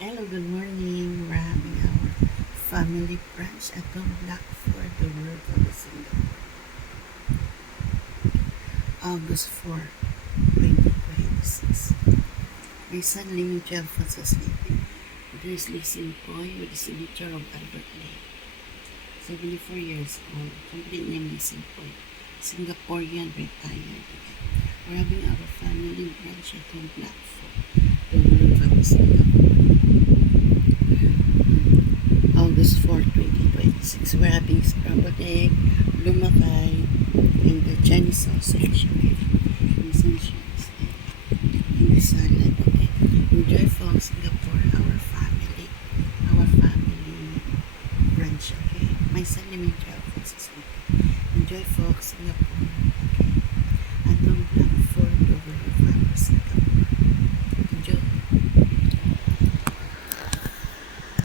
Hello, good morning. We're having our family brunch at the Blackford, the world of Singapore. August 4, 2026. My son Ling 12 was asleep. There is Lizzie Poy with the signature of Albert Lee. 74 years old. Complete name Lizzie Poy. Singaporean retired. We're having our family brunch at the Blackford, the world of Singapore. August 4, 2026. We're having scrambled egg, lumakay, and the Chinese sausage. Okay.